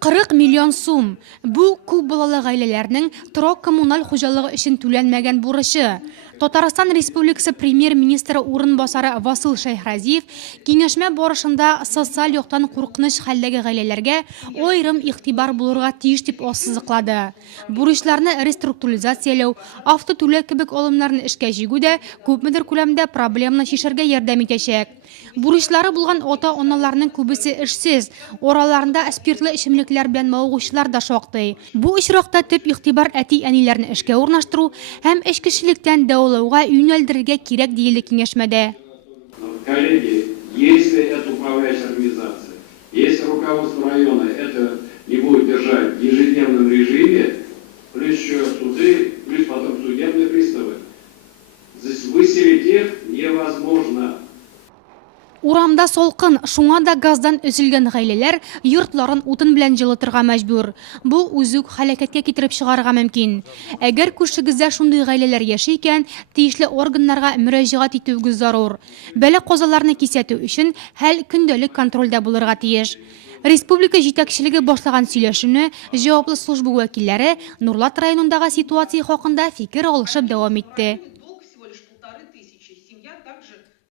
40 миллион сум. Бу күп балалы гаиләләрнең торак коммуналь хуҗалыгы өчен түләнмәгән бурычы. Татарстан Республикасы премьер-министры урынбасары Васыл Шәйхразиев киңәшмә барышында социаль яктан куркыныч хәлдәге гаиләләргә аерым игътибар булырга тиеш дип ассызыклады. Бурычларны реструктуризацияләү, автотүләк кебек алымнарны эшкә җигү дә күпмедер күләмдә проблеманы шишәргә ярдәм итәчәк. Бурычлары булган ата-аналарның күбесе эшсез, ораларында спиртлы эчемлекләр белән мавыгучылар да шактый. Бу очракта төп игътибар әти-әниләрне эшкә урнаштыру һәм эш кешелектән дәвалауга юнәлдерергә кирәк диелде киңәшмәдә. Коллеги, если это управляющая организация, если руководство района это не будет держать в ежедневном режиме, плюс еще суды, плюс потом судебные приставы, выселить их невозможно. Урамда солкын, шуңа да газдан өзелгән гаиләләр йортларын утын белән җылытырга мәҗбүр. Бу үзүк һәлакәткә китереп чыгарырга мөмкин. Әгәр күршегездә шундый гаиләләр яши икән, тиешле органнарга мөрәҗәгать итүегез зарур. Бәла казаларны кисәтү өчен хәл көндәлек контрольдә булырга тиеш. Республика җитәкчелеге башлаган сөйләшүне җаваплы служба вәкилләре Нурлат районындагы ситуация хакында фикер алышып дәвам итте.